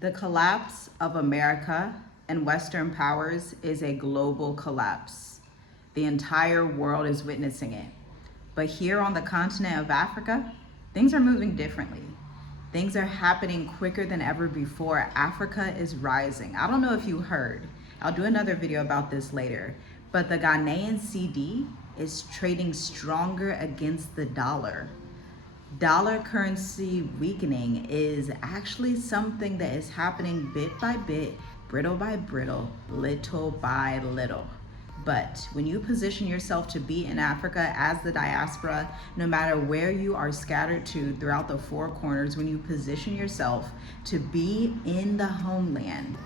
The collapse of America and Western powers is a global collapse. The entire world is witnessing it. But here on the continent of Africa, things are moving differently. Things are happening quicker than ever before. Africa is rising. I don't know if you heard. I'll do another video about this later. But the Ghanaian CD is trading stronger against the dollar. Dollar currency weakening is actually something that is happening bit by bit, brittle by brittle, little by little. But when you position yourself to be in Africa as the diaspora, no matter where you are scattered to throughout the four corners, when you position yourself to be in the homeland,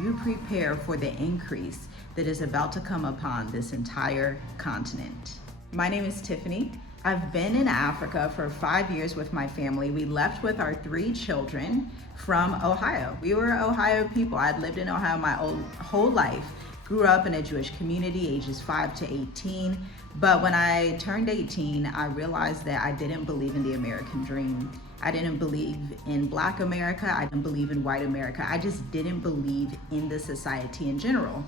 you prepare for the increase that is about to come upon this entire continent. My name is Tiffany. I've been in Africa for 5 years with my family. We left with our 3 children from Ohio. We were Ohio people. I'd lived in Ohio my whole life. Grew up in a Jewish community, ages 5 to 18. But when I turned 18, I realized that I didn't believe in the American dream. I didn't believe in Black America. I didn't believe in white America. I just didn't believe in the society in general.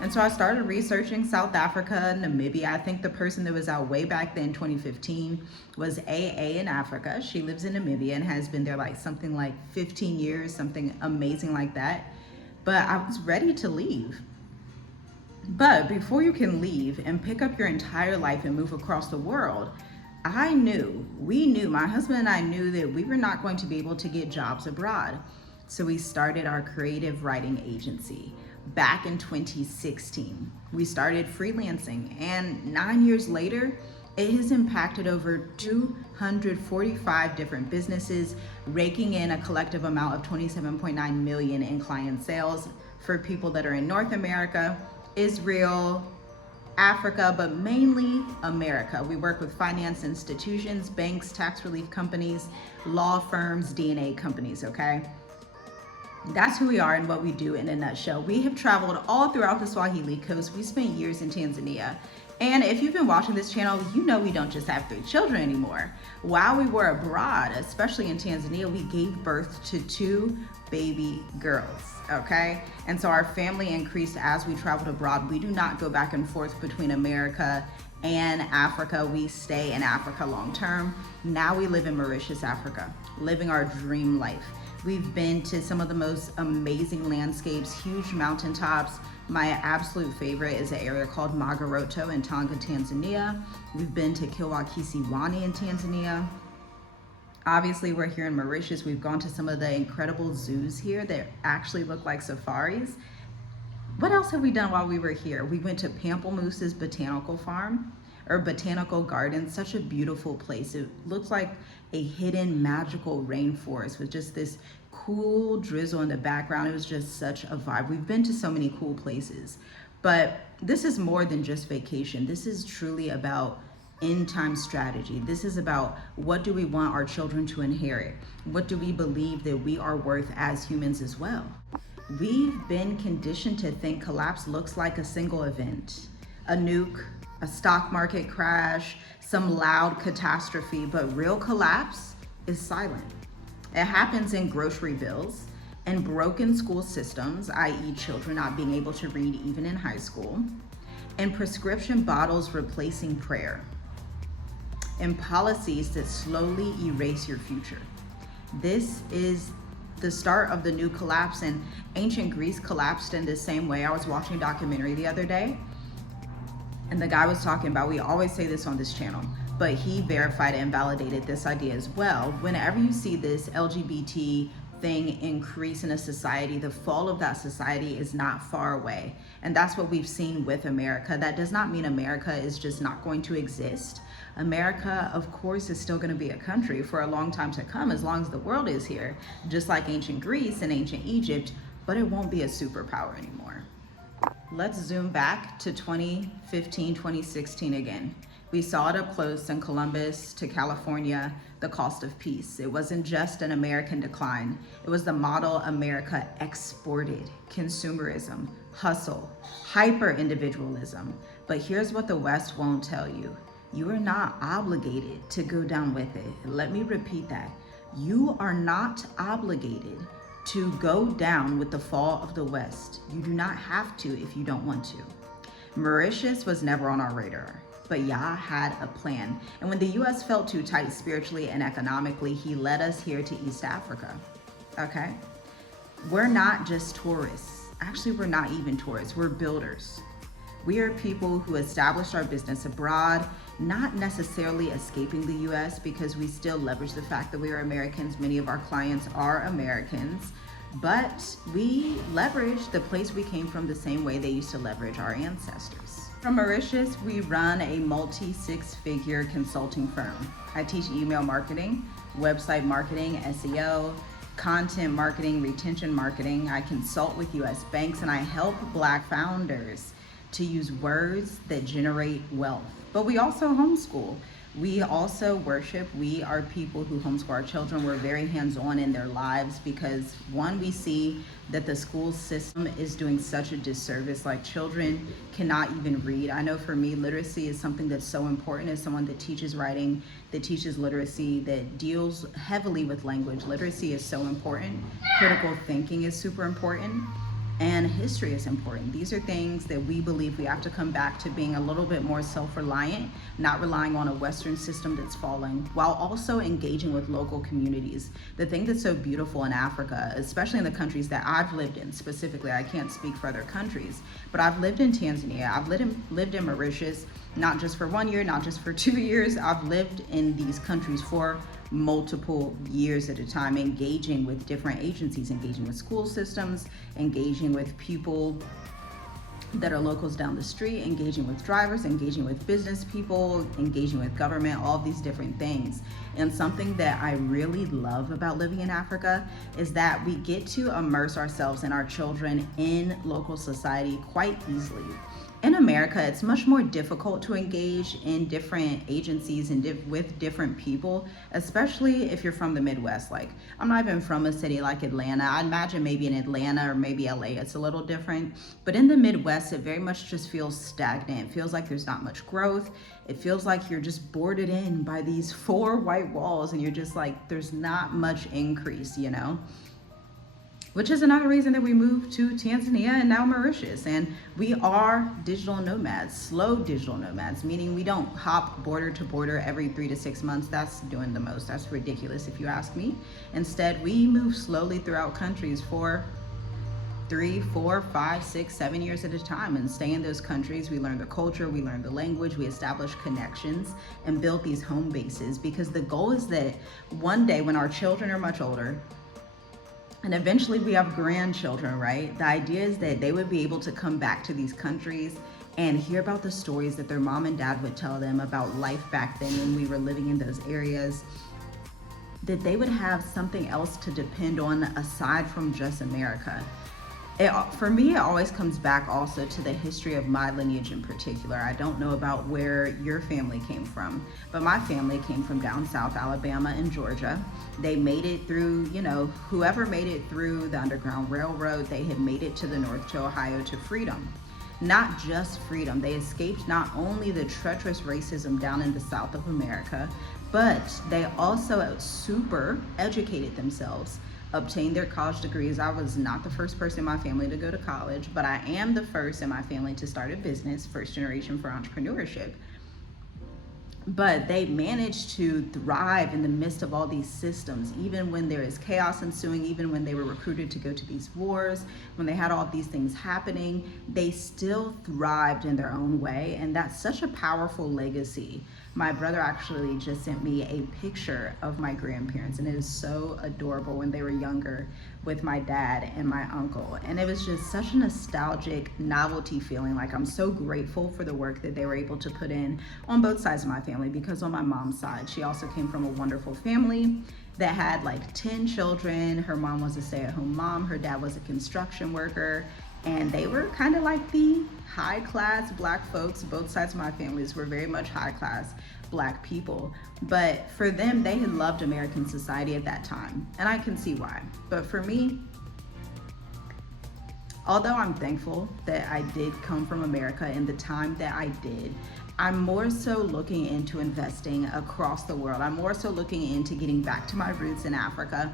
And so I started researching South Africa, Namibia. I think the person that was out way back then, 2015, was AA in Africa. She lives in Namibia and has been there like something like 15 years, something amazing like that. But I was ready to leave. But before you can leave and pick up your entire life and move across the world, we knew, my husband and I knew that we were not going to be able to get jobs abroad. So we started our creative writing agency. Back in 2016, we started freelancing, and 9 years later, it has impacted over 245 different businesses, raking in a collective amount of 27.9 million in client sales for people that are in North America, Israel, Africa, but mainly America. We work with finance institutions, banks, tax relief companies, law firms, DNA companies, okay? That's who we are and what we do in a nutshell. We have traveled all throughout the Swahili coast. We spent years in Tanzania. And if you've been watching this channel, you know we don't just have 3 children anymore. While we were abroad, especially in Tanzania, we gave birth to 2 baby girls, okay? And so our family increased as we traveled abroad. We do not go back and forth between America and Africa. We stay in Africa long term. Now we live in Mauritius, Africa, living our dream life. We've been to some of the most amazing landscapes, huge mountaintops. My absolute favorite is an area called Magaroto in Tanga, Tanzania. We've been to Kilwa-Kisiwani in Tanzania. Obviously, we're here in Mauritius. We've gone to some of the incredible zoos here that actually look like safaris. What else have we done while we were here? We went to Pamplemouse's botanical farm, or botanical garden. Such a beautiful place. It looks like a hidden magical rainforest with just this cool drizzle in the background. It was just such a vibe. We've been to so many cool places, but this is more than just vacation. This is truly about end time strategy. This is about, what do we want our children to inherit? What do we believe that we are worth as humans as well? We've been conditioned to think collapse looks like a single event, a nuke, a stock market crash, some loud catastrophe, but real collapse is silent. It happens in grocery bills and broken school systems, i.e. children not being able to read even in high school, and prescription bottles replacing prayer, and policies that slowly erase your future. This is the start of the new collapse, and ancient Greece collapsed in the same way. I was watching a documentary the other day, and the guy was talking about, we always say this on this channel, but he verified and validated this idea as well. Whenever you see this LGBT thing increase in a society, the fall of that society is not far away. And that's what we've seen with America. That does not mean America is just not going to exist. America, of course, is still going to be a country for a long time to come, as long as the world is here, just like ancient Greece and ancient Egypt, but it won't be a superpower anymore. Let's zoom back to 2015, 2016 again. We saw it up close in Columbus to California, the cost of peace. It wasn't just an American decline. It was the model America exported: consumerism, hustle, hyper-individualism. But here's what the West won't tell you. You are not obligated to go down with it. Let me repeat that. You are not obligated to go down with the fall of the West. You do not have to if you don't want to. Mauritius was never on our radar, but Yah had a plan. And when the US felt too tight spiritually and economically, he led us here to East Africa, okay? We're not just tourists. Actually, we're not even tourists, we're builders. We are people who established our business abroad, not necessarily escaping the US because we still leverage the fact that we are Americans. Many of our clients are Americans, but we leverage the place we came from the same way they used to leverage our ancestors. From Mauritius, we run a multi-six-figure consulting firm. I teach email marketing, website marketing, SEO, content marketing, retention marketing. I consult with US banks, and I help Black founders to use words that generate wealth. But we also homeschool. We also worship. We are people who homeschool our children. We're very hands-on in their lives because, one, we see that the school system is doing such a disservice. Like, children cannot even read. I know for me, literacy is something that's so important. As someone that teaches writing, that teaches literacy, that deals heavily with language, literacy is so important. Critical thinking is super important. And history is important. These are things that we believe we have to come back to being a little bit more self-reliant, not relying on a Western system that's falling, while also engaging with local communities. The thing that's so beautiful in Africa, especially in the countries that I've lived in specifically, I can't speak for other countries, but I've lived in Tanzania, I've lived in Mauritius, not just for 1 year, not just for 2 years, I've lived in these countries for multiple years at a time, engaging with different agencies, engaging with school systems, engaging with people that are locals down the street, engaging with drivers, engaging with business people, engaging with government, all these different things. And something that I really love about living in Africa is that we get to immerse ourselves and our children in local society quite easily. In America, it's much more difficult to engage in different agencies and with different people, especially if you're from the Midwest. Like, I'm not even from a city like Atlanta. I imagine maybe in Atlanta or maybe LA, it's a little different. But in the Midwest, it very much just feels stagnant. It feels like there's not much growth. It feels like you're just boarded in by these 4 white walls and you're just like, there's not much increase, you know? Which is another reason that we moved to Tanzania and now Mauritius. And we are digital nomads, slow digital nomads, meaning we don't hop border to border every 3 to 6 months. That's doing the most. That's ridiculous if you ask me. Instead, we move slowly throughout countries for 3, 4, 5, 6, 7 years at a time and stay in those countries. We learn the culture, we learn the language, we establish connections and build these home bases, because the goal is that one day when our children are much older, and eventually we have grandchildren, right? The idea is that they would be able to come back to these countries and hear about the stories that their mom and dad would tell them about life back then when we were living in those areas, that they would have something else to depend on aside from just America. For me, it always comes back also to the history of my lineage in particular. I don't know about where your family came from, but my family came from down south, Alabama and Georgia. They made it through, you know, whoever made it through the Underground Railroad, they had made it to the north, to Ohio, to freedom. Not just freedom, they escaped not only the treacherous racism down in the South of America, but they also super educated themselves, obtained their college degrees. I was not the first person in my family to go to college, but I am the first in my family to start a business, first generation for entrepreneurship. But they managed to thrive in the midst of all these systems, even when there is chaos ensuing, even when they were recruited to go to these wars, when they had all these things happening, they still thrived in their own way. And that's such a powerful legacy. My brother actually just sent me a picture of my grandparents, and it is so adorable when they were younger with my dad and my uncle. And it was just such a nostalgic novelty feeling. Like, I'm so grateful for the work that they were able to put in on both sides of my family, because on my mom's side, she also came from a wonderful family that had like 10 children. Her mom was a stay-at-home mom. Her dad was a construction worker. And they were kind of like the high-class Black folks. Both sides of my families were very much high-class Black people. But for them, they had loved American society at that time. And I can see why. But for me, although I'm thankful that I did come from America in the time that I did, I'm more so looking into investing across the world. I'm more so looking into getting back to my roots in Africa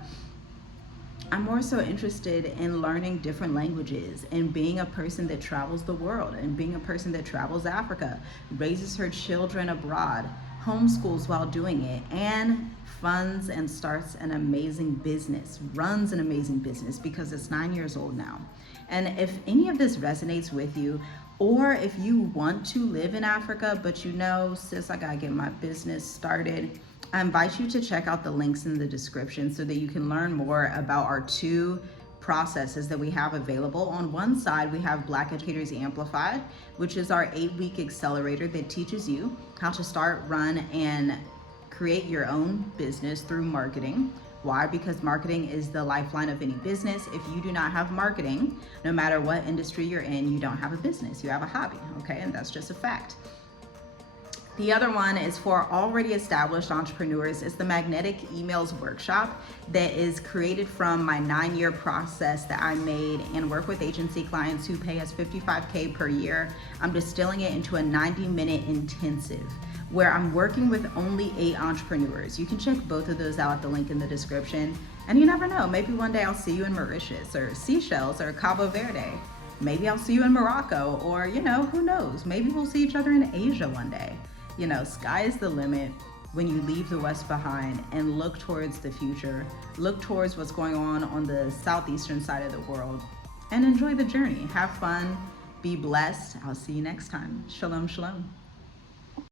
I'm more so interested in learning different languages and being a person that travels the world and being a person that travels Africa, raises her children abroad, homeschools while doing it, and funds and starts an amazing business, runs an amazing business because it's 9 years old now. And if any of this resonates with you, or if you want to live in Africa, but you know, sis, I gotta get my business started, I invite you to check out the links in the description so that you can learn more about our two processes that we have available. On one side, we have Black Educators Amplified, which is our 8-week accelerator that teaches you how to start, run, and create your own business through marketing. Why? Because marketing is the lifeline of any business. If you do not have marketing, no matter what industry you're in, you don't have a business, you have a hobby, okay? And that's just a fact. The other one is for already established entrepreneurs. It's the Magnetic Emails Workshop that is created from my 9-year process that I made and work with agency clients who pay us $55K per year. I'm distilling it into a 90-minute intensive where I'm working with only 8 entrepreneurs. You can check both of those out at the link in the description. And you never know, maybe one day I'll see you in Mauritius or Seychelles or Cabo Verde. Maybe I'll see you in Morocco, or who knows? Maybe we'll see each other in Asia one day. Sky is the limit when you leave the West behind and look towards the future, look towards what's going on the southeastern side of the world, and enjoy the journey. Have fun, be blessed. I'll see you next time. Shalom, shalom.